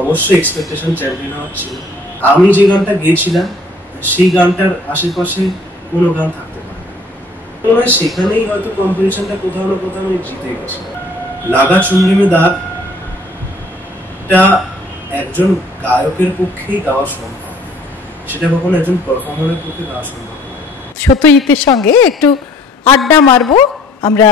অবশ্যই expectation champion হওয়ার ছিল। আমি যে গানটা গেয়েছিলাম সেই গানটার আশেপাশে কোনো গান থাকতে পারে না। মনে হয় সেখানেই হয়তো কম্পিটিশনটা কোথাও না কোথাও আমি জিতে গেছি। লাগা চুমরি মে দাগ টা একজন গায়কের পক্ষেই গাওয়া সম্ভব, সেটা কখনো একজন পারফর্মারের পক্ষে গাওয়া সম্ভব। সত্যজিতের সঙ্গে একটু আড্ডা মারবো, আমরা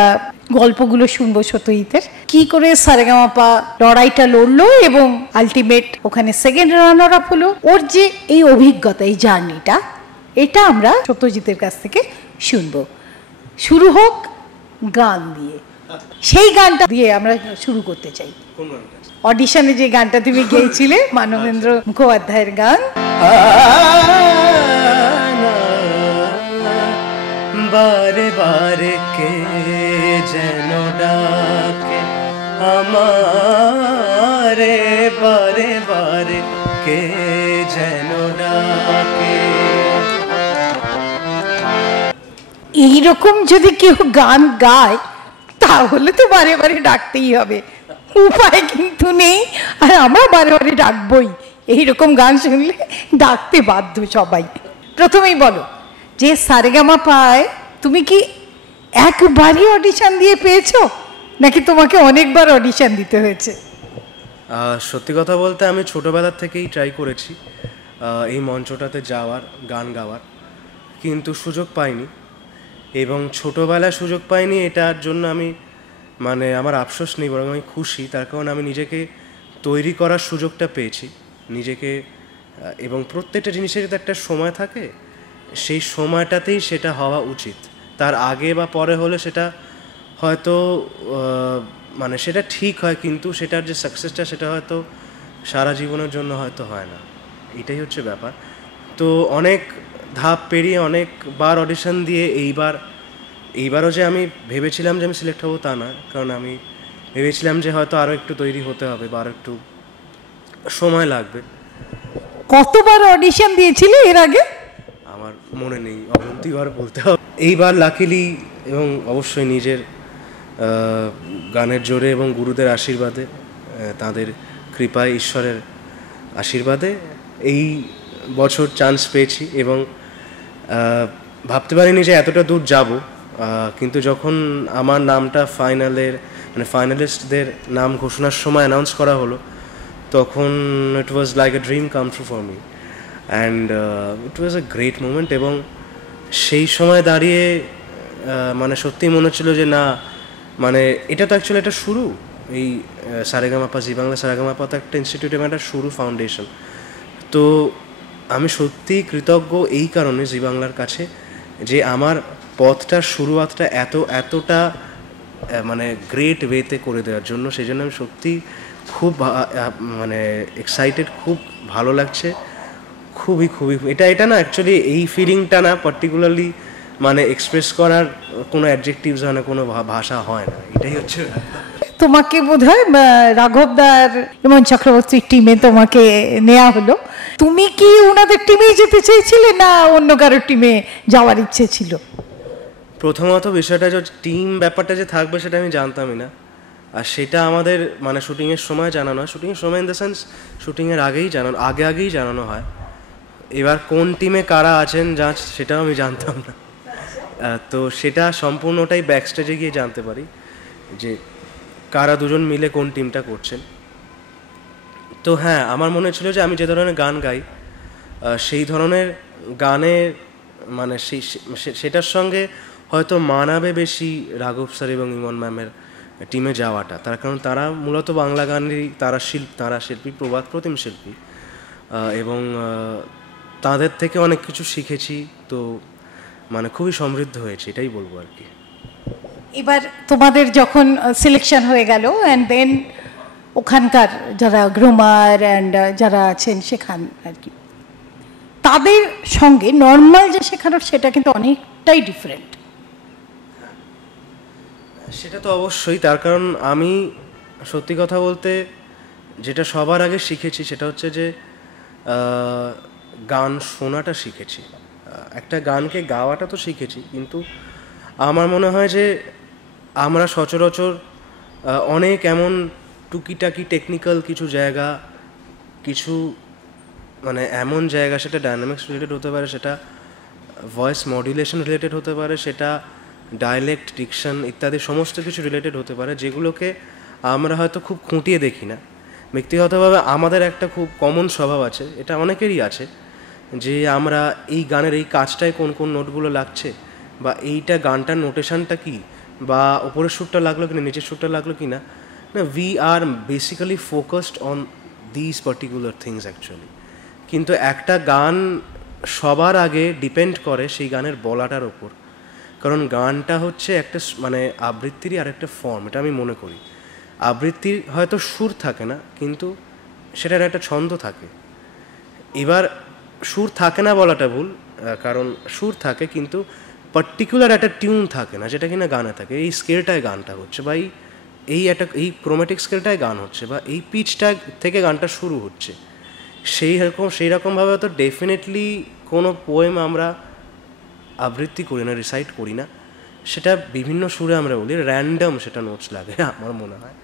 গল্পগুলো শুনবো সত্যজিতের, কি করে সারেগামাপা লড়াইটা লড়লো এবং আলটিমেট ওখানে সেকেন্ড রানার আপ হলো। ওর যে এই অভিজ্ঞতা, এই জার্নিটা, এটা আমরা সত্যজিতের কাছ থেকে শুনবো। শুরু হোক গান দিয়ে, সেই গানটা দিয়ে আমরা শুরু করতে চাই। অডিশনে যে গানটা তুমি গেয়েছিলে, মানবেন্দ্র মুখোপাধ্যায়ের গান। বারে বারে কে যেন ডাকে আমারে, বারে বারে কে যেন ডাকে। এইরকম যদি কেউ গান গায় তাহলে তো বারে বারে ডাকতেই হবে, উপায় কিন্তু নেই। আর আমরা বারে বারে ডাকবই, এইরকম গান শুনলে ডাকতে বাধ্য সবাই। প্রথমেই বলো যে সারেগামাপায় তুমি কি একবারই অডিশন দিয়ে পেয়েছো, নাকি তোমাকে অনেকবার অডিশন দিতে হয়েছে? সত্যি কথা বলতে আমি ছোটোবেলার থেকেই ট্রাই করেছি এই মঞ্চটাতে যাওয়ার, গান গাওয়ার, কিন্তু সুযোগ পাইনি। এবং ছোটোবেলায় সুযোগ পাইনি, এটার জন্য আমি মানে আমার আফসোস নেই, বরং আমি খুশি। তার কারণ আমি নিজেকে তৈরি করার সুযোগটা পেয়েছি নিজেকে, এবং প্রত্যেকটা জিনিসের তো একটা সময় থাকে, সেই সময়টাতেই সেটা হওয়া উচিত। তার আগে বা পরে হলে সেটা হয়তো মানে সেটা ঠিক হয়, কিন্তু সেটার যে সাকসেসটা সেটা হয়তো সারা জীবনের জন্য হয়তো হয় না। এটাই হচ্ছে ব্যাপার। তো অনেক ধাপ পেরিয়ে অনেকবার অডিশন দিয়ে এইবারও যে আমি ভেবেছিলাম যে আমি সিলেক্ট হবো তা না, কারণ আমি ভেবেছিলাম যে হয়তো আরও একটু তৈরি হতে হবে বা আরও একটু সময় লাগবে। কতবার অডিশন দিয়েছিলে এর আগে? আমার মনে নেই, অবন্তিবার বলতে হবে। এইবার লাকিলি এবং অবশ্যই নিজের গানের জোরে এবং গুরুদের আশীর্বাদে, তাদের কৃপায়, ঈশ্বরের আশীর্বাদে এই বছর চান্স পেয়েছি। এবং ভাবতে পারিনি যে এতটা দূর যাব, কিন্তু যখন আমার নামটা ফাইনালিস্টদের নাম ঘোষণার সময় অ্যানাউন্স করা হলো, তখন it was like a dream come true for me, and it was a great moment. এবং সেই সময় দাঁড়িয়ে মানে সত্যিই মনে হচ্ছিল যে না, মানে এটা তো অ্যাকচুয়ালি একটা শুরু। এই সারেগামাপা, জি বাংলা সারেগামাপা তো একটা ইনস্টিটিউট এবং একটা শুরু, ফাউন্ডেশন। তো আমি সত্যিই কৃতজ্ঞ এই কারণে জি বাংলার কাছে যে আমার পথটার শুরুয়াতটা এতটা মানে গ্রেট ওয়েতে করে দেওয়ার জন্য। সেই জন্য আমি সত্যি খুব মানে এক্সাইটেড, খুব ভালো লাগছে, খুবই খুবই। এটা না অ্যাকচুয়ালি এই ফিলিংটা না পার্টিকুলারলি মানে এক্সপ্রেস করার কোনো অ্যাডজেক্টিভস হয় না, কোনো ভাষা হয় না, এটাই হচ্ছে। তোমাকে বোধহয় রাঘবদার ইমন চক্রবর্তীর টিমে তোমাকে নেওয়া হলো। তুমি কি ওনাদের টিমেই যেতে চেয়েছিলে না অন্য কারোর টিমে যাওয়ার ইচ্ছে ছিল? প্রথমত বিষয়টা যে টিম ব্যাপারটা যে থাকবে সেটা আমি জানতামই না, আর সেটা আমাদের মানে শুটিংয়ের সময় জানানো হয়। শুটিংয়ের সময় ইন দ্য সেন্স শুটিংয়ের আগেই জানানো হয়। এবার কোন টিমে কারা আছেন সেটাও আমি জানতাম না। তো সেটা সম্পূর্ণটাই ব্যাকস্টেজে গিয়ে জানতে পারি যে কারা দুজন মিলে কোন টিমটা করছেন। তো হ্যাঁ, আমার মনে ছিল যে আমি যে ধরনের গান গাই সেই ধরনের গানের মানে সেটার সঙ্গে হয়তো মানাবে বেশি রাঘব স্যার এবং ইমন ম্যামের টিমে যাওয়াটা। তার কারণ তারা মূলত বাংলা গানেরই তারা শিল্পী, প্রবাদ প্রতিম শিল্পী, এবং তাদের থেকে অনেক কিছু শিখেছি। তো মানে খুবই সমৃদ্ধ হয়েছে, এটাই বলবো আর কি। এবার তোমাদের যখন সিলেকশন হয়ে গেল, অ্যান্ড দেন ওখানকার যারা গ্রুমার অ্যান্ড যারা আছেন সেখান আর কি, তাদের সঙ্গে নর্মাল যে শেখানোর সেটা কিন্তু অনেকটাই ডিফারেন্ট। সেটা তো অবশ্যই, তার কারণ আমি সত্যি কথা বলতে যেটা সবার আগে শিখেছি সেটা হচ্ছে যে গান শোনাটা শিখেছি। একটা গানকে গাওয়াটা তো শিখেছি, কিন্তু আমার মনে হয় যে আমরা সচরাচর অনেক এমন টুকিটাকি টেকনিক্যাল কিছু জায়গা কিছু মানে এমন জায়গা, সেটা ডায়নামিক্স রিলেটেড হতে পারে, সেটা ভয়েস মডুলেশন রিলেটেড হতে পারে, সেটা ডায়ালেক্ট, ডিকশন ইত্যাদি সমস্ত কিছু রিলেটেড হতে পারে, যেগুলোকে আমরা হয়তো খুব খুঁটিয়ে দেখি না। ব্যক্তিগতভাবে আমাদের একটা খুব কমন স্বভাব আছে, এটা অনেকেরই আছে, যে আমরা এই গানের এই কাজটায় কোন কোন নোটগুলো লাগছে, বা এইটা গানটার নোটেশনটা কী, বা ওপরের সুরটা লাগলো কিনা, নিচের সুরটা লাগলো কি না, we are basically focused on this particular things actually. কিন্তু একটা গান সবার আগে ডিপেন্ড করে সেই গানের বলাটার ওপর, কারণ গানটা হচ্ছে একটা মানে আবৃত্তিরই আর একটা ফর্ম, এটা আমি মনে করি। আবৃত্তির হয়তো সুর থাকে না, কিন্তু সেটার একটা ছন্দ থাকে। এবার সুর থাকে না বলাটা ভুল, কারণ সুর থাকে কিন্তু পার্টিকুলার একটা টিউন থাকে না, যেটা কিনা গানে থাকে। এই স্কেলটায় গানটা হচ্ছে, বা এই ক্রোম্যাটিক স্কেলটায় গান হচ্ছে, বা এই পিচটা থেকে গানটা শুরু হচ্ছে। সেই রকমভাবে তো ডেফিনেটলি কোনো পোয়েম আমরা আবৃত্তি করি না, রিসাইট করি না, সেটা বিভিন্ন সুরে আমরা বলি, র্যান্ডম সেটা নোটস লাগে আমার মনে হয়।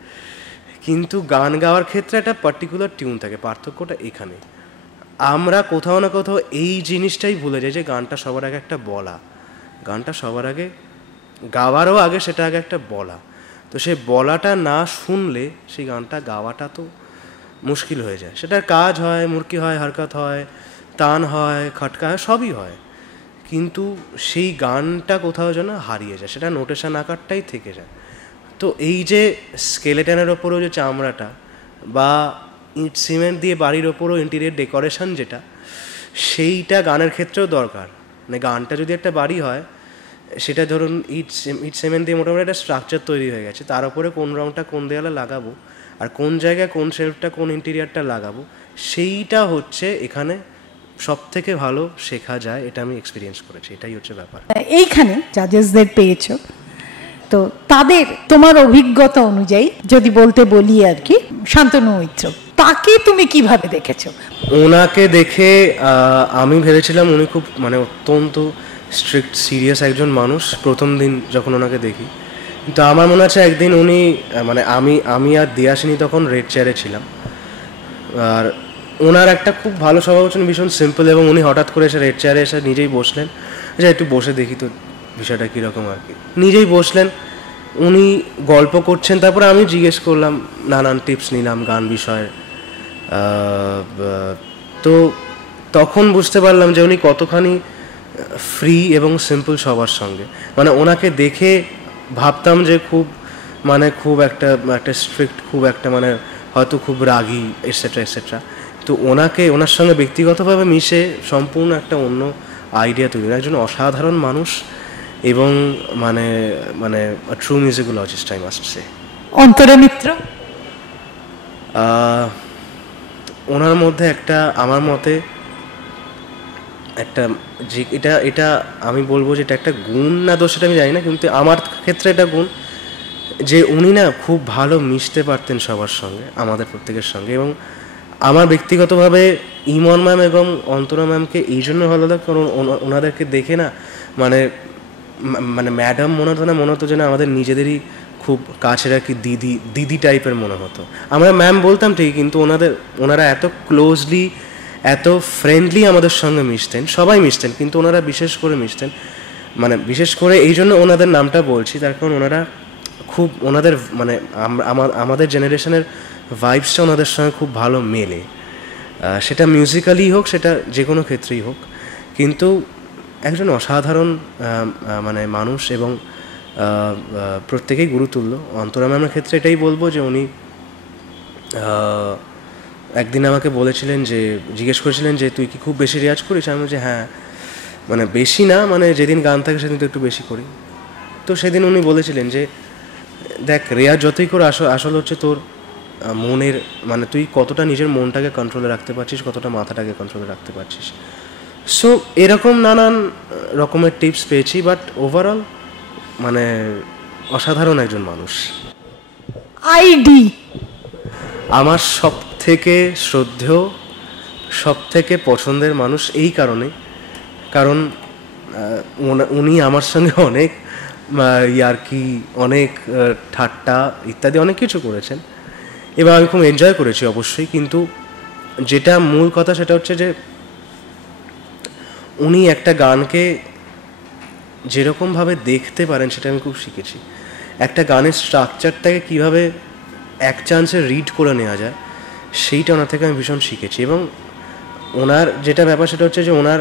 কিন্তু গান গাওয়ার ক্ষেত্রে একটা পার্টিকুলার টিউন থাকে, পার্থক্যটা এখানে। আমরা কোথাও না কোথাও এই জিনিসটাই ভুলে যাই যে গানটা সবার আগে একটা বলা, গানটা সবার আগে গাওয়ারও আগে সেটা আগে একটা বলা। তো সেই বলাটা না শুনলে সেই গানটা গাওয়াটা তো মুশকিল হয়ে যায়। সেটার কাজ হয়, মুরকি হয়, হরকত হয়, তান হয়, খটকা হয়, সবই হয়, কিন্তু সেই গানটা কোথাও যেন হারিয়ে যায়, সেটা নোটেশন আকারটাই থেকে যায়। তো এই যে স্কেলেটনের ওপরেও যে চামড়াটা, বা ইট সিমেন্ট দিয়ে বাড়ির ওপরও ইন্টেরিয়ার ডেকোরেশন যেটা, সেইটা গানের ক্ষেত্রেও দরকার। মানে গানটা যদি একটা বাড়ি হয়, সেটা ধরুন ইট সিমেন্ট দিয়ে মোটামুটি একটা স্ট্রাকচার তৈরি হয়ে গেছে, তার উপরে কোন রঙটা কোন দেয়ালে লাগাবো, আর কোন জায়গায় কোন শেলফটা কোন ইন্টেরিয়ারটা লাগাবো, সেইটা হচ্ছে এখানে সব থেকে ভালো শেখা যায়। এটা আমি এক্সপিরিয়েন্স করেছি, এটাই হচ্ছে ব্যাপার। এইখানে জাজেসদের পেয়েছো, তো তাদের তোমার অভিজ্ঞতা অনুযায়ী যদি বলতে বলি আর কি, শান্তনু মৈত্র, তাকে তুমি কিভাবে দেখেছো? ওনাকে দেখে আমি ভেবেছিলাম উনি খুব মানে অত্যন্ত স্ট্রিক্ট সিরিয়াস একজন মানুষ প্রথম দিন যখন ওনাকে দেখি। কিন্তু আমার মনে আছে একদিন উনি মানে আমি আর দিয়াসিনী তখন রেড চেয়ারে ছিলাম, আর ওনার একটা খুব ভালো স্বভাব হচ্ছে, ভীষণ সিম্পল, এবং উনি হঠাৎ করে এসে রেড চেয়ারে এসে নিজেই বসলেন, যে একটু বসে দেখি তো বিষয়টা কীরকম আর কি। নিজেই বসলেন, উনি গল্প করছেন, তারপরে আমি জিজ্ঞেস করলাম, নানান টিপস নিলাম গান বিষয়ে। তো তখন বুঝতে পারলাম যে উনি কতখানি ফ্রি এবং সিম্পল সবার সঙ্গে। মানে ওনাকে দেখে ভাবতাম যে খুব একটা স্ট্রিক্ট, খুব একটা মানে হয়তো খুব রাগী এটসেট্রা এটসেট্রা। তো ওনার সঙ্গে ব্যক্তিগতভাবে মিশে সম্পূর্ণ একটা অন্য আইডিয়া তৈরি, একজন অসাধারণ মানুষ, এবং মানে true musicologist I must say. Antara Mitra, ওনার মধ্যে একটা আমার মতে একটা যে এটা আমি বলবো যে এটা একটা গুণ না দোষ সেটা আমি জানি না, কিন্তু আমার ক্ষেত্রে এটা গুণ যে উনি না খুব ভালো মিশতে পারতেন সবার সঙ্গে, আমাদের প্রত্যেকের সঙ্গে। এবং আমার ব্যক্তিগতভাবে ইমন ম্যাম এবং অন্তরা ম্যামকে এই জন্য ভালো লাগে, কারণ ওনাদেরকে দেখে না মানে ম্যাডাম মনে হতো যেন আমাদের নিজেদেরই খুব কাছের আর কি দিদি টাইপের মনে হতো। আমরা ম্যাম বলতাম ঠিক, কিন্তু ওনারা এত ক্লোজলি, এত ফ্রেন্ডলি আমাদের সঙ্গে মিশতেন, সবাই মিশতেন, কিন্তু ওনারা বিশেষ করে মিশতেন। মানে বিশেষ করে এই জন্য ওনাদের নামটা বলছি, তার কারণ ওনারা খুব ওনাদের মানে আমাদের জেনারেশনের ভাইবসটা ওনাদের সঙ্গে খুব ভালো মেলে, সেটা মিউজিক্যালি হোক, সেটা যে কোনো ক্ষেত্রেই হোক। কিন্তু একজন অসাধারণ মানে মানুষ, এবং প্রত্যেকেই গুরুতুল্য। অন্তরা ম্যামের ক্ষেত্রে এটাই বলবো যে উনি একদিন আমাকে বলেছিলেন, যে জিজ্ঞেস করেছিলেন যে তুই কি খুব বেশি রেয়াজ করিস? আমি বলছি হ্যাঁ, মানে বেশি না, মানে যেদিন গান থাকে সেদিন তো একটু বেশি করি। তো সেদিন উনি বলেছিলেন যে দেখ, রেয়াজ যতই করে আসল হচ্ছে তোর মনের, মানে তুই কতটা নিজের মনটাকে কন্ট্রোলে রাখতে পারছিস, কতটা মাথাটাকে কন্ট্রোলে রাখতে পারছিস। সো এরকম নানান রকমের টিপস পেয়েছি, বাট ওভারঅল মানে অসাধারণ একজন মানুষ। আইডি আমার সব থেকে শ্রদ্ধেয়, সব থেকে পছন্দের মানুষ এই কারণে, কারণ উনি আমার সঙ্গে অনেক ইয়ার্কি, অনেক ঠাট্টা ইত্যাদি অনেক কিছু করেছেন, এবং আমি খুব এনজয় করেছি অবশ্যই। কিন্তু যেটা মূল কথা সেটা হচ্ছে যে উনি একটা গানকে যেরকমভাবে দেখতে পারেন সেটা আমি খুব শিখেছি। একটা গানের স্ট্রাকচারটাকে কীভাবে এক চান্সে রিড করে নেওয়া যায় সেইটা ওনার থেকে আমি ভীষণ শিখেছি। এবং ওনার যেটা ব্যাপার সেটা হচ্ছে যে ওনার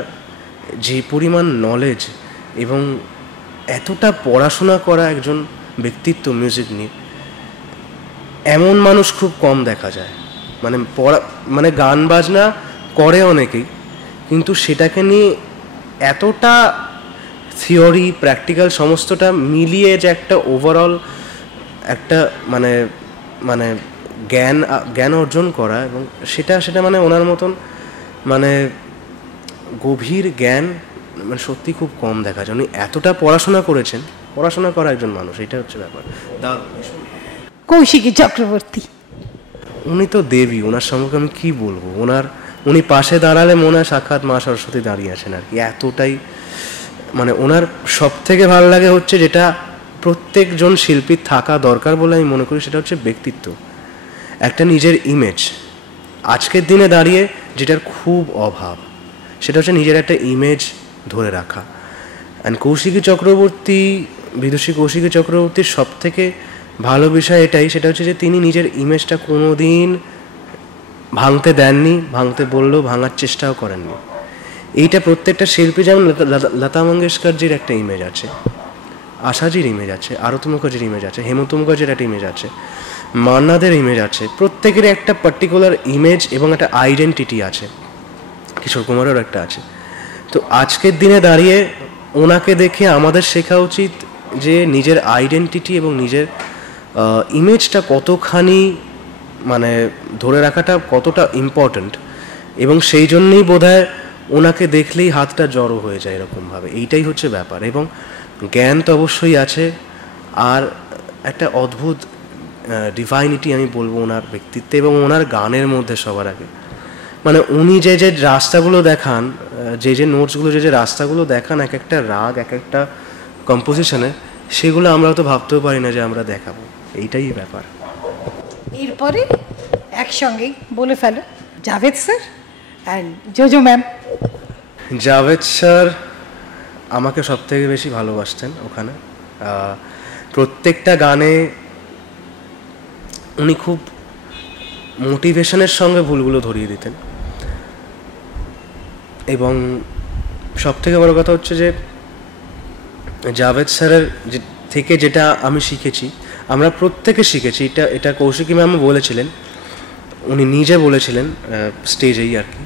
যে পরিমাণ নলেজ এবং এতটা পড়াশোনা করা একজন ব্যক্তিত্ব মিউজিক নিয়ে, এমন মানুষ খুব কম দেখা যায়। মানে গান বাজনা করে অনেকেই, কিন্তু সেটাকে নিয়ে এতটা থিওরি প্র্যাকটিক্যাল সমস্তটা মিলিয়ে যে একটা ওভারঅল একটা মানে জ্ঞান অর্জন করা, এবং সেটা মানে ওনার মতন মানে গভীর জ্ঞান মানে সত্যি খুব কম দেখা যায়। উনি এতটা পড়াশোনা করেছেন, পড়াশোনা করা একজন মানুষ, এটা হচ্ছে ব্যাপার। কৌশিকী চক্রবর্তী উনি তো দেবী, ওনার সম্পর্কে আমি কী বলবো। উনি পাশে দাঁড়ালে মনে হয় সাক্ষাৎ মা সরস্বতী দাঁড়িয়ে আছেন আর কি, এতটাই মানে ওনার সব থেকে ভালো লাগে হচ্ছে যেটা প্রত্যেকজন শিল্পীর থাকা দরকার বলে আমি মনে করি, সেটা হচ্ছে ব্যক্তিত্ব, একটা নিজের ইমেজ। আজকের দিনে দাঁড়িয়ে যেটার খুব অভাব সেটা হচ্ছে নিজের একটা ইমেজ ধরে রাখা। অ্যান্ড বিদুষী কৌশিকী চক্রবর্তীর সব থেকে ভালো বিষয় এটাই, সেটা হচ্ছে যে তিনি নিজের ইমেজটা কোনো দিন ভাঙতে দেননি, ভাঙতে বললেও ভাঙার চেষ্টাও করেননি। এইটা প্রত্যেকটা শিল্পী, যেমন লতা মঙ্গেশকরজির একটা ইমেজ আছে, আশাজির ইমেজ আছে, আরতি মুখার্জির ইমেজ আছে, হেমন্ত মুখার্জির একটা ইমেজ আছে, মান্নাদের ইমেজ আছে, প্রত্যেকেরই একটা পার্টিকুলার ইমেজ এবং একটা আইডেন্টিটি আছে। কিশোর কুমারেরও একটা আছে। তো আজকের দিনে দাঁড়িয়ে ওনাকে দেখে আমাদের শেখা উচিত যে নিজের আইডেন্টিটি এবং নিজের ইমেজটা কতখানি মানে ধরে রাখাটা কতটা ইম্পর্ট্যান্ট, এবং সেই জন্যই বোধহয় ওনাকে দেখলেই হাতটা জড়ো হয়ে যায় এরকমভাবে। এইটাই হচ্ছে ব্যাপার। এবং জ্ঞান তো অবশ্যই আছে, আর একটা অদ্ভুত ডিভাইনিটি আমি বলবো ওনার ব্যক্তিত্বে এবং ওনার গানের মধ্যে সবার আগে। মানে উনি যে রাস্তাগুলো দেখান, যে নোটসগুলো যে রাস্তাগুলো দেখান এক একটা রাগ, এক একটা কম্পোজিশনে, সেগুলো আমরা তো ভাবতেও পারি না যে আমরা দেখাবো। এইটাই ব্যাপার। এরপরে একসঙ্গেই বলে ফেলো Javed sir and Jojo ma'am. Javed sir আমাকে সব থেকে বেশি ভালোবাসতেন ওখানে। প্রত্যেকটা গানে উনি খুব মোটিভেশনের সঙ্গে ভুলগুলো ধরিয়ে দিতেন। এবং সব থেকে বড় কথা হচ্ছে যে জাভেদ স্যারের থেকে যেটা আমি শিখেছি, আমরা প্রত্যেকে শিখেছি, এটা কৌশিকী ম্যামও বলেছিলেন, উনি নিজে বলেছিলেন স্টেজেই আর কি,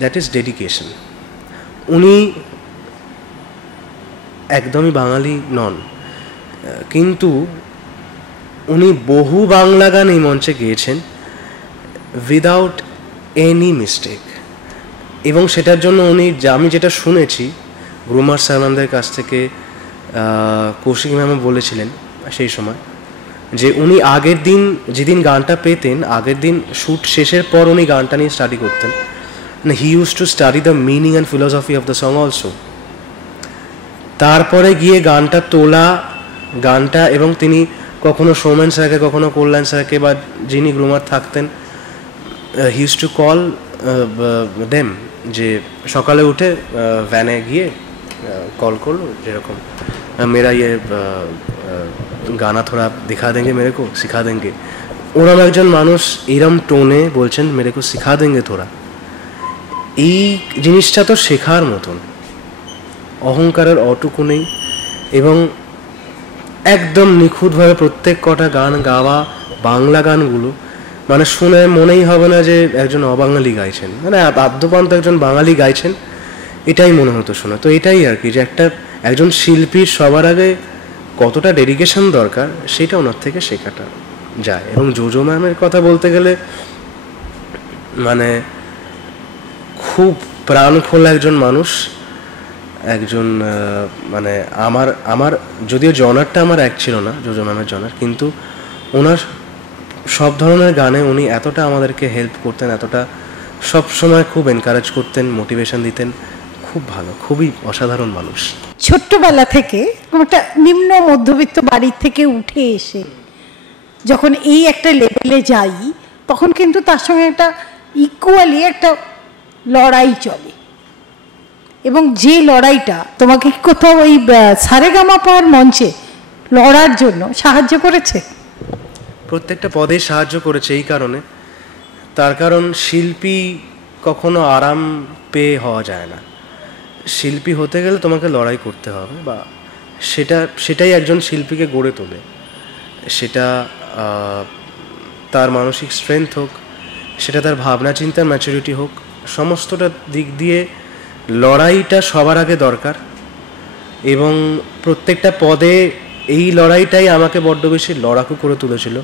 দ্যাট ইজ ডেডিকেশন। উনি একদমই বাঙালি নন, কিন্তু উনি বহু বাংলা গান এই মঞ্চে গেয়েছেন উইদাউট এনি মিস্টেক। এবং সেটার জন্য আমি যেটা শুনেছি গ্রুমার স্যারদের কাছ থেকে, কৌশিকী ম্যামও বলেছিলেন সেই সময়, যে উনি আগের দিন যেদিন গানটা পেতেন, আগের দিন শ্যুট শেষের পর উনি গানটা নিয়ে স্টাডি করতেন। He use to study the meaning and philosophy of the song also. তারপরে গিয়ে গানটা তোলা, গানটা, এবং তিনি কখনো সৌমেন স্যারকে, কখনো কল্যাণ স্যারকে, বা যিনি গ্রুমার থাকতেন, he use to call them, যে সকালে উঠে ভ্যানে গিয়ে কল করলো, যেরকম মেরা ইয়ে গানা থোড়া দিখা দেঙ্গে মেরে কো, শিখা দেঙ্গে। ওরম একজন মানুষ এরম টোনে বলছেন মেরে কো শিখা দেঙ্গে থোড়া। এই জিনিসটা তো শেখার মতন, অহংকারের অটুকু নেই, এবং একদম নিখুঁতভাবে প্রত্যেক কটা গান গাওয়া, বাংলা গানগুলো মানে শুনে মনেই হবে না যে একজন অবাঙালি গাইছেন, মানে আদ্যপান্ত একজন বাঙালি গাইছেন, এটাই মনে হতো শোনা। তো এটাই আর কি, যে একজন শিল্পীর সবার আগে কতটা ডেডিকেশন দরকার সেটা ওনার থেকে শেখাটা যায়। এবং জোজো ম্যামের কথা বলতে গেলে মানে খুব প্রাণ খোলা একজন মানুষ, একজন মানে আমার যদিও জনারটা আমার এক ছিল না জোজো ম্যামের জনার, কিন্তু ওনার সব ধরনের গানে উনি এতটা আমাদেরকে হেল্প করতেন, এতটা সব সময় খুব এনকারেজ করতেন, মোটিভেশন দিতেন। খুব ভালো, খুবই অসাধারণ মানুষ। ছোট্টবেলা থেকে একটা নিম্ন মধ্যবিত্ত বাড়ির থেকে উঠে এসে যখন এই একটা লেভেলে যাই, তখন কিন্তু তার সঙ্গে একটা ইকুয়ালি একটা লড়াই চলে, এবং যে লড়াইটা তোমাকে কোথাও ওই সারেগামাপার মঞ্চে লড়ার জন্য সাহায্য করেছে? প্রত্যেকটা পদে সাহায্য করেছে এই কারণে, তার কারণ শিল্পী কখনো আরাম পেয়ে হওয়া যায় না। শিল্পী হতে গেলে তোমাকে লড়াই করতে হবে, বা সেটাই একজন শিল্পীকে গড়ে তোলে। সেটা তার মানসিক স্ট্রেংথ হোক, সেটা তার ভাবনা চিন্তার ম্যাচুরিটি হোক, সমস্তটা দিক দিয়ে লড়াইটা সবার আগে দরকার। এবং প্রত্যেকটা পদে এই লড়াইটাই আমাকে বড্ড বেশি লড়াকু করে তুলেছিল।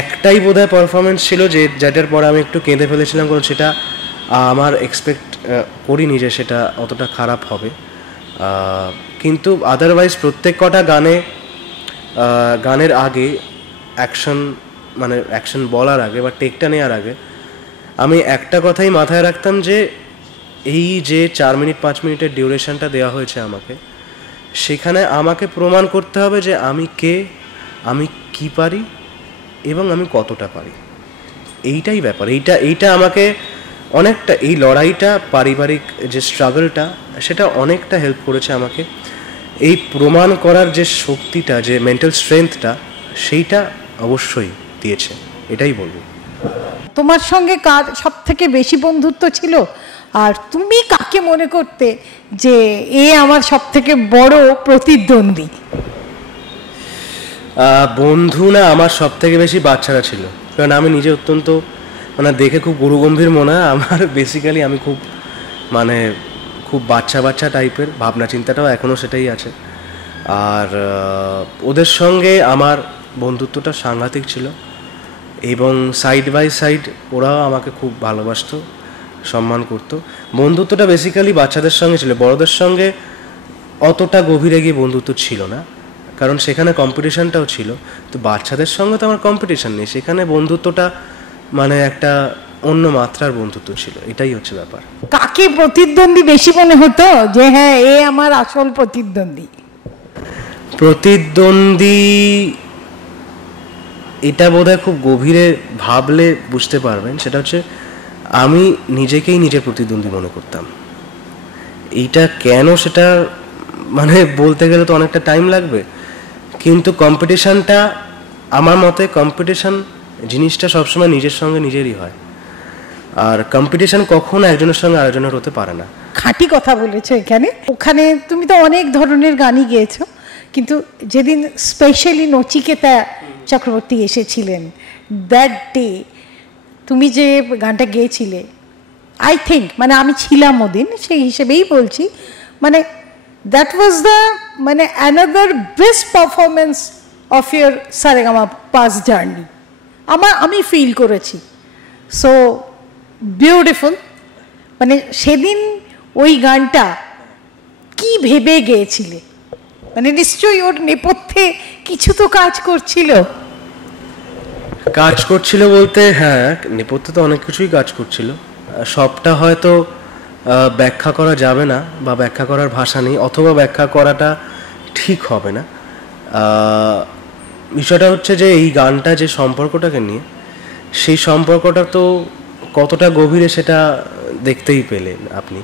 একটাই বোধহয় পারফরমেন্স ছিল যেটার পরে আমি একটু কেঁদে ফেলেছিলাম, কারণ সেটা আমার এক্সপেক্ট করিনি যে সেটা অতটা খারাপ হবে। কিন্তু আদারওয়াইজ প্রত্যেক কটা গানের আগে অ্যাকশন বলার আগে বা টেকটা নেওয়ার আগে আমি একটা কথাই মাথায় রাখতাম, যে এই যে 4 মিনিট 5 মিনিটের ডিউরেশনটা দেওয়া হয়েছে আমাকে, সেখানে আমাকে প্রমাণ করতে হবে যে আমি কে, আমি কি পারি এবং আমি কতটা পারি। এইটাই ব্যাপার। এইটা আমাকে অনেকটা, এই লড়াইটা, পারিবারিক যে স্ট্রাগলটা, সেটা অনেকটা হেল্প করেছে আমাকে। এই প্রমাণ করার যে শক্তিটা, যে মেন্টাল স্ট্রেংথটা, সেইটা অবশ্যই দিয়েছে, এটাই বলবো। তোমার সঙ্গে কার সব থেকে বেশি বন্ধুত্ব ছিল, আর তুমি কাকে মনে করতে যে এ আমার সব থেকে বড় প্রতিদ্বন্দ্বী? বন্ধু না, আমার সব থেকে বেশি বাচ্চারা ছিল। কারণ আমি নিজে অত্যন্ত দেখে খুব গুরুগম্ভীর মনে হয় আমার। বেসিক্যালি আমি খুব বাচ্চা টাইপের ভাবনা চিন্তাটাও এখনও সেটাই আছে। আর ওদের সঙ্গে আমার বন্ধুত্বটা সাংঘাতিক ছিল, এবং সাইড বাই সাইড ওরাও আমাকে খুব ভালোবাসতো, সম্মান করতো। বন্ধুত্বটা বেসিক্যালি বাচ্চাদের সঙ্গে ছিল, বড়দের সঙ্গে অতটা গভীরে গিয়ে বন্ধুত্ব ছিল না, কারণ সেখানে কম্পিটিশনটাও ছিল। তো বাচ্চাদের সঙ্গে তো আমার কম্পিটিশন নেই, সেখানে বন্ধুত্বটা একটা অন্য মাত্রার বন্ধুত্ব ছিল। এটাই হচ্ছে ব্যাপার। কাকে প্রতিদ্বন্দ্বী বেশি মনে হতো, যে হ্যাঁ এ আমার আসল প্রতিদ্বন্দ্বী? এটা বোধহয় খুব গভীরে ভাবলে বুঝতে পারবেন। সেটা হচ্ছে, আমি নিজেকেই নিজের প্রতিদ্বন্দ্বী মনে করতাম। এইটা কেন, সেটা বলতে গেলে তো অনেকটা টাইম লাগবে, কিন্তু কম্পিটিশনটা, আমার মতে কম্পিটিশন জিনিসটা সবসময় নিজের সঙ্গে নিজেরই হয়, আর কম্পিটিশন কখনো একজনের সঙ্গে আরেকজনের হতে পারে না। খাঁটি কথা বলেছো এখানে। ওখানে তুমি তো অনেক ধরনের গানই গেয়েছো, কিন্তু যেদিন স্পেশালি নচিকেতা চক্রবর্তী এসেছিলেন, দ্যাট ডে তুমি যে গানটা গেয়েছিলে, আই থিঙ্ক আমি ছিলাম ওদিন, সেই হিসেবেই বলছি, that was the another best performance of your Saregama pass journey, আমি ফিল করেছি। So beautiful. সেদিন ওই গানটা কি ভেবে গেয়েছিলে? নিশ্চয়ই ওর নেপথ্যে কিছু তো কাজ করছিল বলতে, হ্যাঁ, নেপথ্যে তো অনেক কিছুই কাজ করছিল। সবটা হয়তো ব্যাখ্যা করা যাবে না, বা ব্যাখ্যা করার ভাষা নেই, অথবা ব্যাখ্যা করাটা ঠিক হবে না। বিষয়টা হচ্ছে যে এই গানটা যে সম্পর্কটাকে নিয়ে, সেই সম্পর্কটা তো কতটা গভীরে সেটা দেখতেই পেলেন আপনি।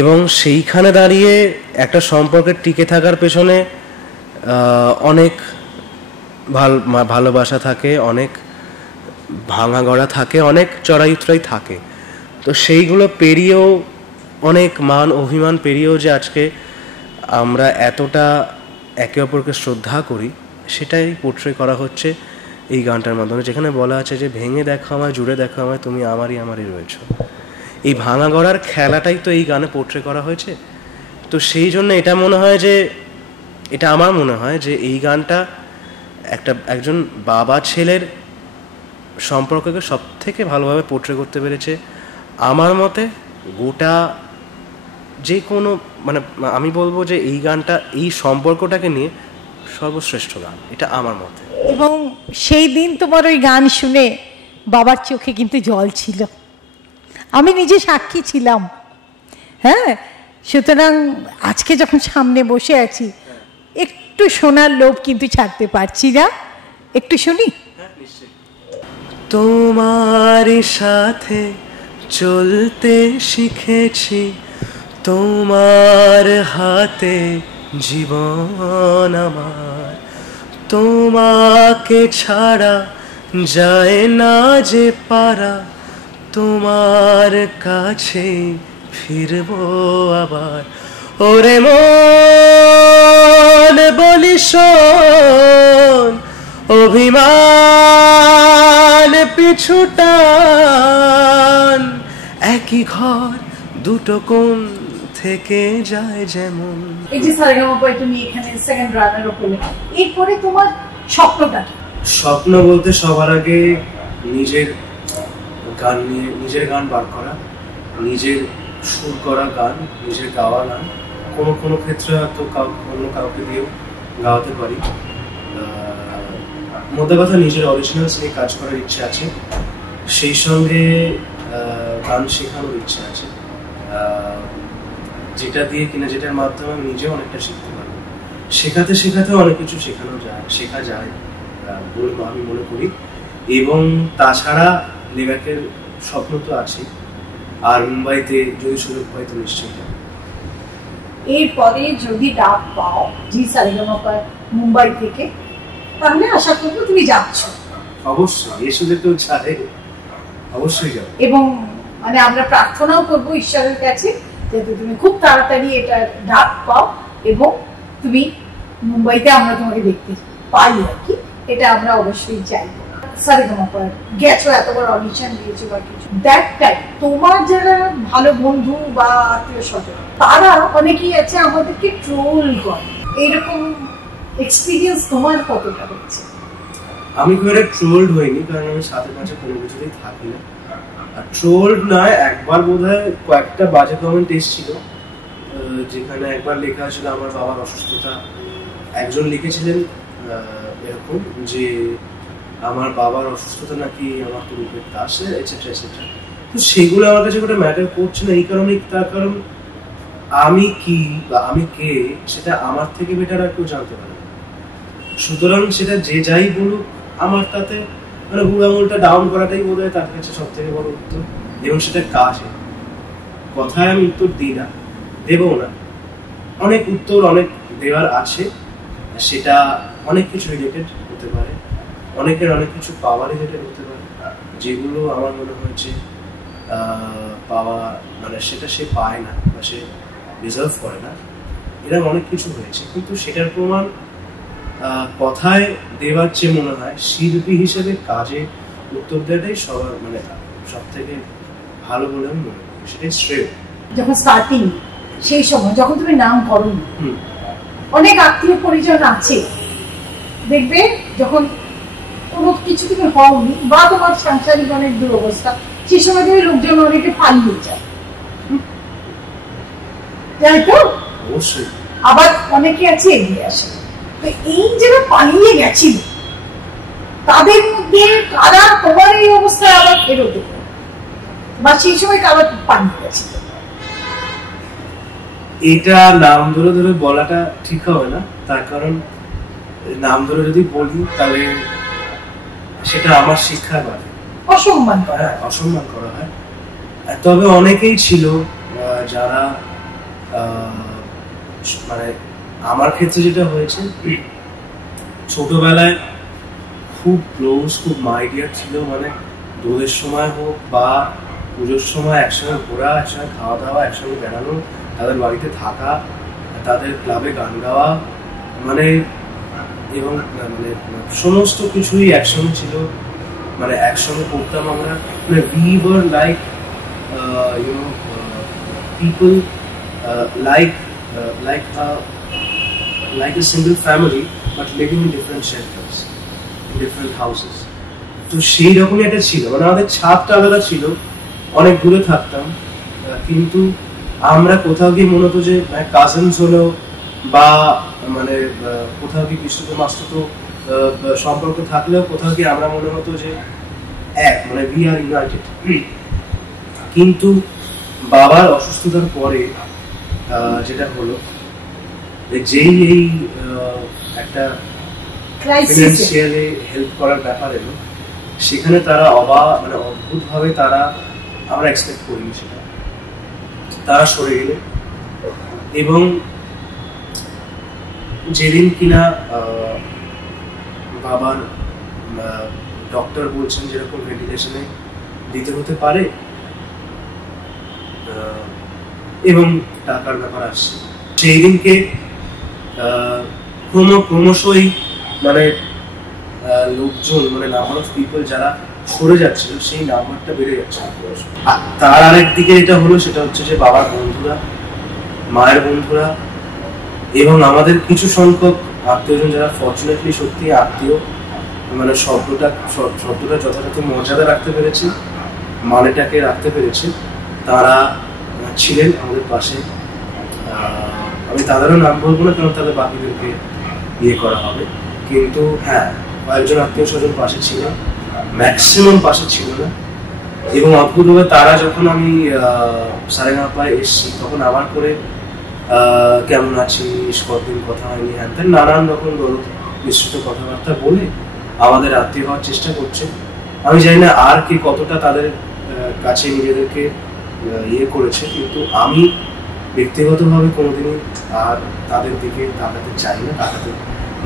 এবং সেইখানে দাঁড়িয়ে একটা সম্পর্কের টিকে থাকার পেছনে অনেক ভালোবাসা থাকে, অনেক ভাঙা গড়া থাকে, অনেক চড়াই উতরাই থাকে। তো সেইগুলো পেরিয়েও, অনেক মান অভিমান পেরিয়েও যে আজকে আমরা এতটা একে অপরকে শ্রদ্ধা করি, সেটাই পোট্রে করা হচ্ছে এই গানটার মাধ্যমে, যেখানে বলা আছে যে ভেঙে দেখো আমায়, জুড়ে দেখো আমায়, তুমি আমারই রয়েছো। এই ভাঙা গড়ার খেলাটাই তো এই গানে পোট্রে করা হয়েছে। তো সেই জন্য আমার মনে হয় যে এই গানটা একজন বাবা ছেলের সম্পর্ককে সব থেকে ভালোভাবে পোট্রে করতে পেরেছে আমার মতে। গোটা যে কোনো আমি বলবো যে এই গানটা এই সম্পর্কটাকে নিয়ে সর্বশ্রেষ্ঠ গান, এটা আমার মতে। এবং সেই দিন তোমার ওই গান শুনে বাবার চোখে কিন্তু জল ছিল, আমি নিজে সাক্ষী ছিলাম। হ্যাঁ, সুতরাং আজকে যখন সামনে বসে আছি, একটু শোনার লোভ কিন্তু ছাড়তে পারছি না। একটু শুনি। তোমারই সাথে চলতে শিখেছি, তোমার হাতে জীবন আমার, তোমাকে ছাড়া যায় না যে পারা, তোমার কাছে ফিরবো আবার। ওরে মন বলি শোন, অভিমান পিছুটান, একই ঘর দুটো কোণ থেকে যায় যেমন। এই যে সারেগামাপা তুমি এখানে সেকেন্ড রানার উপরে, এরপরে তোমার স্বপ্নটা কি? স্বপ্ন বলতে সবার আগে নিজের গান নিয়ে, নিজের গান বার করা, নিজের সুর করা গান, নিজের গাওয়া গান। কোনো কোনো ক্ষেত্রে হয়তো অন্য কাউকে দিয়েও গাওয়াতে পারি। মোদ্দা কথা নিজের অরিজিনালস নিয়ে কাজ করার ইচ্ছে আছে, সেই সঙ্গে গান শেখানোর ইচ্ছে আছে, যেটা দিয়ে কিনা, যেটার মাধ্যমে আমি নিজেও অনেকটা শিখতে পারবো। শেখাতে শেখাতে অনেক কিছু শেখা যায় বলে আমি মনে করি। এবং তাছাড়া লেখকের স্বপ্ন তো আছে, আর মুম্বাইতে যদি সুযোগ পাই তো নিশ্চয়ই যাবো। এরপরে যদি ডাক পাও জি সারেগামাপা মুম্বাই থেকে, তাহলে আশা করবো তুমি যাচ্ছ। অবশ্যই, এ সুযোগ কেউ ছাড়ে, অবশ্যই যাবো। এবং মানে আমরা প্রার্থনাও করবো ঈশ্বরের কাছে যাতে তুমি খুব তাড়াতাড়ি এটা ডাক পাও এবং তুমি মুম্বাইতে আমরা তোমাকে দেখতে পাই আর কি, এটা আমরা অবশ্যই চাইবো। সারেগামাপা গেছো, এত বড় অডিশন দিয়েছো বা কিছু, দ্যাট টাইম তোমার যারা ভালো বন্ধু বা আত্মীয় স্বজন তারা অনেকেই আছে আমাদেরকে ট্রোল করে, এইরকম এক্সপিরিয়েন্স তোমার কতটা হচ্ছে? আমি খুব একটা ট্রোলড হইনি, কারণ আমি সাথে পাশে কোনো কিছুতেই থাকি না। আর ট্রোলড নয়, একবার বোধহয় কয়েকটা বাজে কমেন্ট এসেছিল, যেখানে একবার লেখা ছিল আমার বাবার অসুস্থতা। একজন লিখেছিলেন এরকম যে আমার বাবার অসুস্থতা নাকি আমার রূপের দাস, এটসেট্রা এটসেট্রা। তো সেগুলো আমার কাছে কোনো ম্যাটার করছে না, এই কারণে, তার কারণ আমি কি বা আমি কে সেটা আমার থেকে বেটার আর কেউ জানতে পারে না। সুতরাং সেটা যে যাই বলুক, আমার তাতে মানে বুড়ো আঙুলটা ডাউন করাটাই বোধ হয় তার কাছে সব থেকে বড় উত্তর। এবং সেটা কাজে, কথায় আমি উত্তর দিই না, দেবও না। অনেক উত্তর অনেক দেওয়ার আছে, সেটা অনেক কিছু রিলেটেড হতে পারে, অনেকের অনেক কিছু পাওয়া রিলেটেড হতে পারে, যেগুলো আমার মনে হয়েছে পাওয়া মানে সেটা সে পায় না বা সে ডিজার্ভ করে না, এরকম অনেক কিছু হয়েছে। কিন্তু সেটার প্রমাণ কথায় দেওয়ার চেয়ে মনে হয় শিল্পী হিসেবে কাজে উত্তর দেওয়াটাই সবার মানে সব থেকে ভালো বলে আমি মনে করি, সেটাই শ্রেয়। যখন স্টার্টিং, সেই সময় যখন তুমি নাম করো, অনেক আত্মীয় পরিজন আছে দেখবে, যখন কোনো কিছু তুমি হওনি বা তোমার সাংসারিক অনেক দুরবস্থা, সেই সময় তুমি লোকজন অনেকে পালিয়ে যায়, তাই তো? অবশ্যই। আবার অনেকে আছে এগিয়ে আসে। তো এই যারা পালিয়ে গেছিল তাদের মধ্যে কারা তোমার এই অবস্থায় আবার ফেরত এলো, বা সেই সময় কারা পালিয়ে গেছিল? এটা নাম ধরে ধরে বলাটা ঠিক হবে না, তার কারণ নাম ধরে যদি বলি তাহলে সেটা আমার শিক্ষার বাধে, অসম্মান করা, অসম্মান করা হয়। তবে অনেকেই ছিল যারা মানে আমার ক্ষেত্রে যেটা হয়েছে, ছোটবেলায় খুব ক্লোজ, খুব মাই ডিয়ার ছিল, মানে দোলের সময় হোক বা পুজোর সময় একসঙ্গে ঘোরা, একসঙ্গে খাওয়া দাওয়া, একসঙ্গে বেড়ানো, তাদের বাড়িতে থাকা, তাদের ক্লাবে গান গাওয়া, মানে এবং মানে সমস্ত কিছুই একসঙ্গে ছিল, মানে একসঙ্গে করতাম আমরা, মানে we were like you know people like a single family but living in different shelters, in different houses. তো সেই রকমই একটা ছিল, মানে আমাদের ছাদটা আলাদা ছিল, অনেক দূরে থাকতাম, কিন্তু আমরা কোথাও গিয়ে মনে হতো যে কাজিনস হলো বা মানে কোথাও গিয়ে বিশ্বত মাস্তুত সম্পর্ক থাকলেও কোথাও গিয়ে আমরা মনে হতো যে এক, মানে উই আর ইউনাইটেড। কিন্তু বাবার অসুস্থতার পরে যেটা হলো, যেই এই একটা ফিনান্সিয়ালি হেল্প করার ব্যাপার এলো, সেখানে তারা মানে অদ্ভুতভাবে তারা, আমরা এক্সপেক্ট করিনি সেটা, তারা সরে গেলে। এবং যেদিন কিনা বাবার ডক্টর বলছেন যেরকম ভেন্টিলেশনে দিতে হতে পারে এবং টাকার ব্যাপার আসছে, সেই দিনকে ক্রমশই মানে লোকজন, মানে নাম্বার অফ পিপল যারা সরে যাচ্ছিল সেই নাম্বারটা বেড়ে যাচ্ছে। তার আরেকদিকে এটা হলো, সেটা হচ্ছে যে বাবার বন্ধুরা, মায়ের বন্ধুরা এবং আমাদের কিছু সংখ্যক আত্মীয়জন যারা ফর্চুনেটলি সত্যি আত্মীয়, মানে শব্দটা যথাযথ মর্যাদা রাখতে পেরেছে, মানেটাকে রাখতে পেরেছে, তারা ছিলেন আমাদের পাশে। আমি তাদেরও নাম বলবো না, কারণ তাদের বাকিদেরকে ইয়ে করা হবে, কিন্তু হ্যাঁ কয়েকজন আত্মীয় স্বজন পাশে ছিল, ম্যাক্সিমাম পাশে ছিল না। এবং অদ্ভুতভাবে তারা, যখন আমি সারেগামাপায় এসছি, তখন আবার করে কেমন আছিস, কতদিন কথা হয়নি, হ্যান ত্যান নানান রকম দরদ মিশ্রিত কথাবার্তা বলে আমাদের আত্মীয় হওয়ার চেষ্টা করছে। আমি জানি না আর কি কতটা তাদের কাছে নিজেদেরকে ইয়ে করেছে, কিন্তু আমি ব্যক্তিগতভাবে কোনোদিনই আর তাদের দিকে তাকাতে চাই না, তাকাতে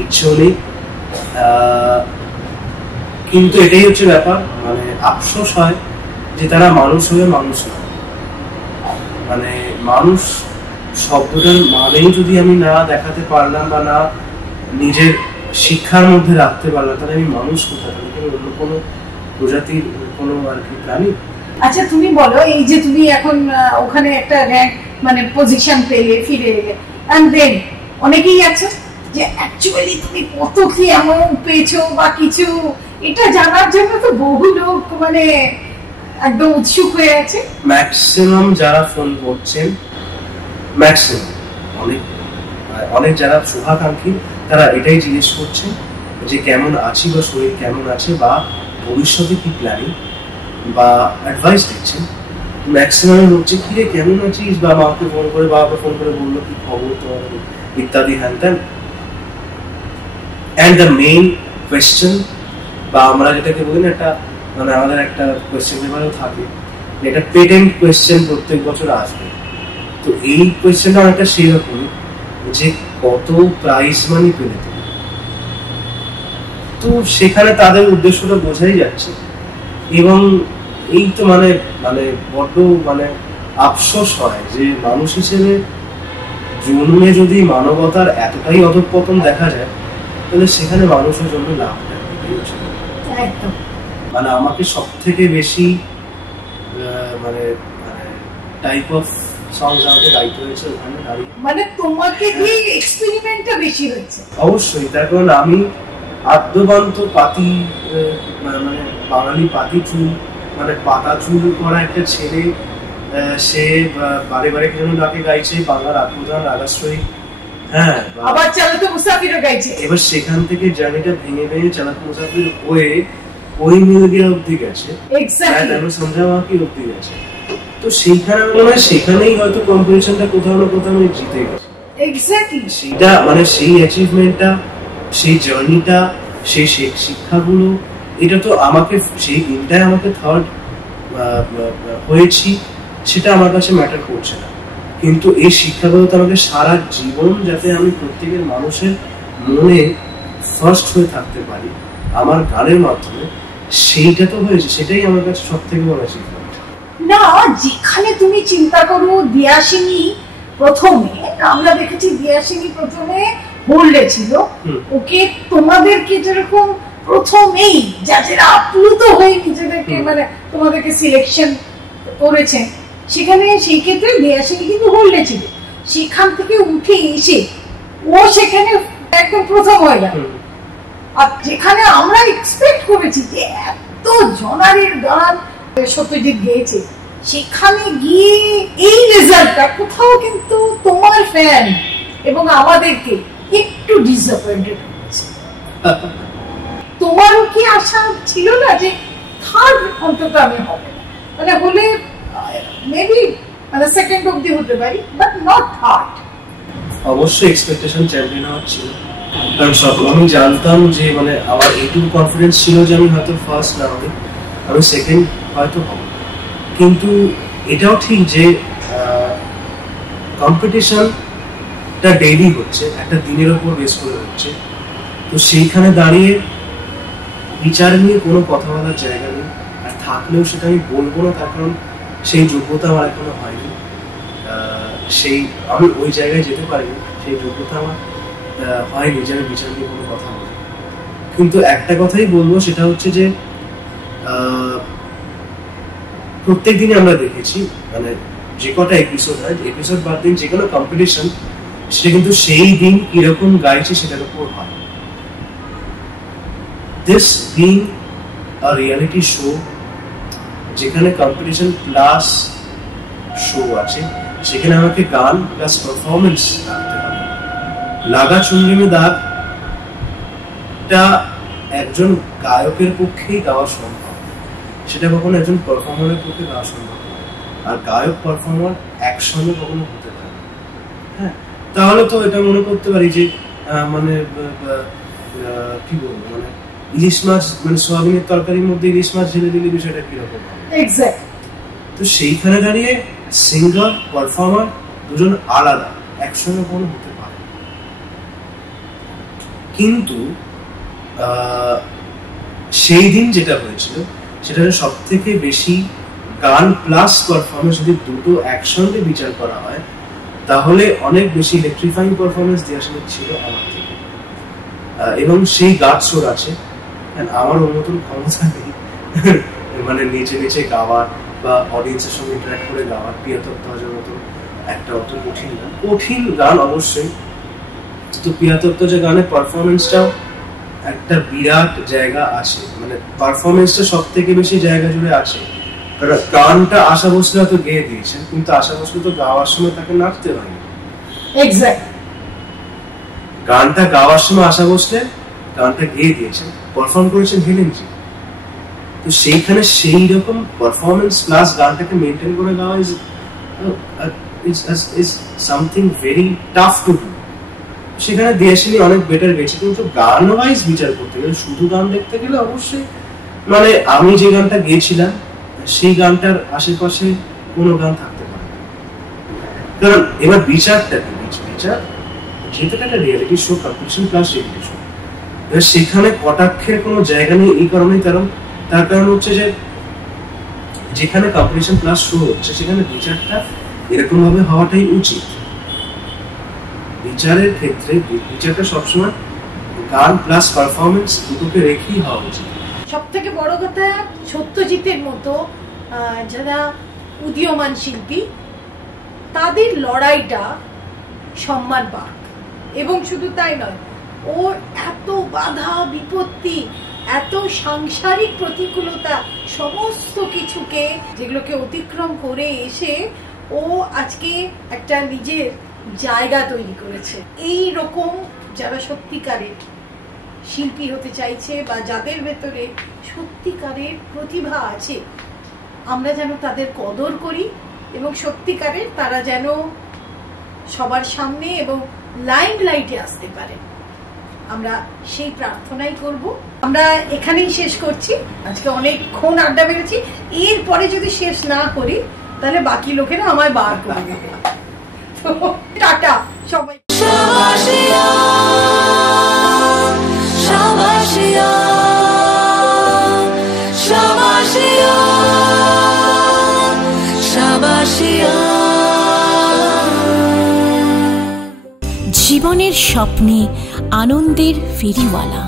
ইচ্ছেও নেই। কিন্তু এটাই হচ্ছে ব্যাপার, মানে আফসোস হয় যে তারা মানুষ হয়ে মানুষ নয়। মানে মানুষ শব্দটার মানেই যদি আমি না দেখাতে পারলাম বা না নিজের শিক্ষার মধ্যে রাখতে পারলাম, তাহলে আমি মানুষ কোথায়, অন্য কোনো প্রজাতির কোনো আর কি প্রাণী। আচ্ছা তুমি বলো, এই যে তুমি এখন ওখানে একটা র্যাঙ্ক মানে পজিশন পেলে, ফিরে এলে, এন্ড দেন অনেকেই আছে যে অ্যাকচুয়ালি তুমি কত কি অ্যামাউন্ট পেয়েছো বা কিছু, এটা জানার জন্য তো বহু লোক মানে একদম উৎসুক হয়ে আছে। ম্যাক্সিমাম যারা ফোন করছেন, ম্যাক্সিমাম অনেক যারা শুভাকাঙ্ক্ষী, তারা এটাই জিজ্ঞেস করছে যে কেমন আছি বা শরীর কেমন আছে বা ভবিষ্যতে কি প্ল্যানিং বা অ্যাডভাইস দিচ্ছেন। ম্যাক্সিমাম হচ্ছে কি রে কেমন আছিস, বা মাকে ফোন করে, বাবাকে ফোন করে বললো কি খবর তোমার ইত্যাদি হ্যান ত্যান। অ্যান্ড দ্য মেইন কোয়েশ্চেন, বা আমরা যেটাকে বলি না, একটা মানে আমাদের একটা কোয়েশ্চেন পেপারও থাকে, এটা পেটেন্ট কোয়েশ্চেন প্রত্যেক বছর আসবে। তো এই কোয়েশ্চেনটা অনেকটা সেরকমই, যে কত প্রাইজ মানি পেলে তুমি। তো সেখানে তাদের উদ্দেশ্যটা বোঝাই যাচ্ছে। এবং এই তো মানে মানে বড্ড মানে আফসোস হয় যে মানুষ হিসেবে জন্মে যদি মানবতার এতটাই অধঃপতন দেখা যায়, তাহলে সেখানে মানুষের জন্য লাভ একদম। মানে আমাকে সব থেকে বেশি মানে টাইপ অফ সংস আমাকে গাইতে হয়েছে ওখানে দাঁড়িয়ে, মানে তোমাকে দিয়ে এক্সপেরিমেন্টটা বেশি হচ্ছে। অবশ্যই, তার কারণ আমি আদ্যবান্ত পাতি, মানে বাঙালি পাতি চুল, মানে পাতা চুল করা একটা ছেলে, সে বারে বারে কেন ডাকে গাইছে বাংলার আত্মদান রাগাশ্রয়ী, হ্যাঁ, আবার চালাতে মুসাফিরও গাইছে। এবার সেখান থেকে জার্নিটা ভেঙে ভেঙে চালাতে মুসাফির হয়ে ওই মিলগিয়া অব্দি গেছে, সমঝাওয়াকি অব্দি গেছে। তো সেইখানে মনে হয় সেখানেই হয়তো কম্পিটিশনটা কোথাও না কোথাও আমি জিতে গেছি। এক্স্যাক্টলি সেটা মানে সেই অ্যাচিভমেন্টটা, সেই জার্নিটা, সেই শিক্ষাগুলো, এটা তো আমাকে সেই দিনটায় আমাকে থার্ড হয়েছি, সেটা আমার কাছে ম্যাটার করছে না। কিন্তু এই শিক্ষাগুলো তো আমাকে সারা জীবন যাতে আমি প্রত্যেকের মানুষের মনে ফার্স্ট হয়ে থাকতে পারি আমার গানের মাধ্যমে, সেইটা তো হয়েছে, সেটাই আমার কাছে সব থেকে বড় অ্যাচিভমেন্ট। না, যেখানে তুমি চিন্তা করো দিয়াশিনী প্রথমে, আমরা দেখেছি দিয়াশিনী প্রথমে হোল্ডে ছিল, ওকে তোমাদেরকে যেরকম প্রথমেই যারা আপ্লুত হয়ে নিজেদেরকে মানে তোমাদেরকে সিলেকশন করেছেন, সেখানে সেই ক্ষেত্রে দিয়াশিনী কিন্তু হোল্ডে ছিল, সেখান থেকে উঠে এসে ও সেখানে একদম প্রথম হয়ে গেল। আর যেখানে আমরা এক্সপেক্ট করেছি যে এত জনারের গান সত্যজিৎ গেয়েছে, সেখানে গিয়ে এই রেজাল্টটা কোথাও কিন্তু তোমার ফ্যান এবং আমাদেরকে একটু ডিসঅ্যাপয়েন্টেড করেছে। তোমারও কি আশা ছিল না যে থার্ড অন্তত আমি হবে, মানে হলে মেবি মানে সেকেন্ড অবধি হতে পারি, বাট নট থার্ড? অবশ্যই এক্সপেকটেশন চ্যাম্পিয়ন হওয়ার ছিল, কারণ আমি জানতাম যে মানে আমার এইটুকু কনফিডেন্স ছিল যে আমি হয়তো ফার্স্ট না হই, আমি সেকেন্ড হয়তো হব। কিন্তু এটাও ঠিক যে কম্পিটিশনটা ডেইলি হচ্ছে, একটা দিনের ওপর বেস করে হচ্ছে। তো সেইখানে দাঁড়িয়ে বিচার নিয়ে কোনো কথা বলার জায়গা নেই, আর থাকলেও সেটা আমি বলবো না, তার কারণ সেই যোগ্যতা আমার এখনো হয়নি। আমি ওই জায়গায় যেতে পারিনি, সেই যোগ্যতা আমার হয়নি যে আমি বিচার নিয়ে কোনো কথা বলবো। কিন্তু একটা কথাই বলবো, সেটা হচ্ছে যে প্রত্যেক দিনে আমরা দেখেছি মানে যে কটা এপিসোড হয়, এপিসোড বাদ দিন যে কোনো কম্পিটিশন, সেটা কিন্তু সেই দিন কিরকম গাইছে সেটার উপর হয়। This being a reality show, যেখানে কম্পিটিশন প্লাস শো আছে, সেখানে আমাকে গান প্লাস পারফরমেন্স রাখতে হবে। লাগা চুনরি মে দাগটা একজন গায়কের পক্ষেই গাওয়া সম্ভব, সেটা কখনো একজন পারফর্মারের পক্ষে গাওয়া সম্ভব না। আর গায়ক পারফর্মার একসঙ্গে কখনো হতে পারে না। হ্যাঁ, তাহলে তো এটা মনে করতে পারি যে মানে কি বলবো, মানে ইলিশ মাছ মানে সোয়াবিনের তরকারির মধ্যে ইলিশ মাছ ঢেলে দিলে বিষয়টা কিরকম হবে। তো সেইখানে দাঁড়িয়ে সিঙ্গার পারফর্মার দুজন আলাদা, একসঙ্গে কোনো হতে পারে। কিন্তু সেই দিন যেটা হয়েছিল, সেটা সব থেকে বেশি গান প্লাস পারফরমেন্স যদি দুটো একসঙ্গে বিচার করা হয়, তাহলে অনেক বেশি ইলেকট্রিফাইং পারফরমেন্স দেওয়া ছিল আমার থেকে। এবং সেই গাছর আছে, আমার ওর মতন ক্ষমতা নেই মানে নিচে নিচে গাওয়ার বা অডিয়েন্সের সঙ্গে ইন্টারঅ্যাক্ট করে গাওয়ার। পিয়াতত্ত্বের মতন একটা অত কঠিন গান অবশ্যই। তো পিয়াতত্ত্ব গানের পারফরমেন্সটাও একটা বিরাট জায়গা আছে, মানে পারফরমেন্সটা সব থেকে বেশি জায়গা জুড়ে আছে। কারণ গানটা আশা ভোসলে হয়তো গেয়ে দিয়েছেন, কিন্তু আশা ভোসলে তো গাওয়ার সময় তাকে নাচতে হয়নি। গানটা গাওয়ার সময় আশা ভোসলে গানটা গেয়ে দিয়েছেন, পারফর্ম করেছেন হেলেনজি। তো সেইখানে সেই রকম পারফরমেন্স প্লাস গানটাকে মেনটেন করে গাওয়া is something very tough to do. সেখানে দেশিনী অনেক বেটার গেছে, কিন্তু গান ওয়াইজ বিচার করতে গেলে, শুধু গান দেখতে গেলে অবশ্যই মানে আমি যে গানটা গেয়েছিলাম সেই গানটার আশেপাশে কোনো গান থাকতে পারে না। কারণ এবার বিচারটা কি, বিচার যেহেতু একটা reality show, competition plus reality show, সেখানে কটাক্ষের কোনো জায়গা নেই। এই কারণেই তার কারণ হচ্ছে যে যেখানে কম্পিটিশন প্লাস শো হচ্ছে, সেখানে বিচারটা এরকম ভাবে হওয়াটাই উচিত। বিচারের ক্ষেত্রে বিচারটা সবসময় গান প্লাস পারফরমেন্স দুটোকে রেখেই হওয়া উচিত। সব থেকে বড় কথা, সত্যজিতের মতো যারা উদীয়মান শিল্পী, তাদের লড়াইটা সম্মান পাক। এবং শুধু তাই নয়, ও এত বাধা বিপত্তি, এত সাংসারিক প্রতিকূলতা, সমস্ত কিছুকে যেগুলোকে অতিক্রম করে এসে ও আজকে একটা নিজের জায়গা তৈরি করেছে। এই রকম যারা সত্যিকারের শিল্পী হতে চাইছে বা যাদের ভেতরে সত্যিকারের প্রতিভা আছে, আমরা যেন তাদের কদর করি এবং সত্যিকারের তারা যেন সবার সামনে এবং লাইমলাইটে আসতে পারে, আমরা সেই প্রার্থনাই করব। আমরা এখানেই শেষ করছি। আজকে অনেকক্ষণ আড্ডা বেড়েছি, এরপরে যদি শেষ না করি তাহলে বাকি লোকেরা আমায় বার করে দেবে। তো টাটা সবাই। জীবনের স্বপ্নে আনন্দের ফেরিওয়ালা।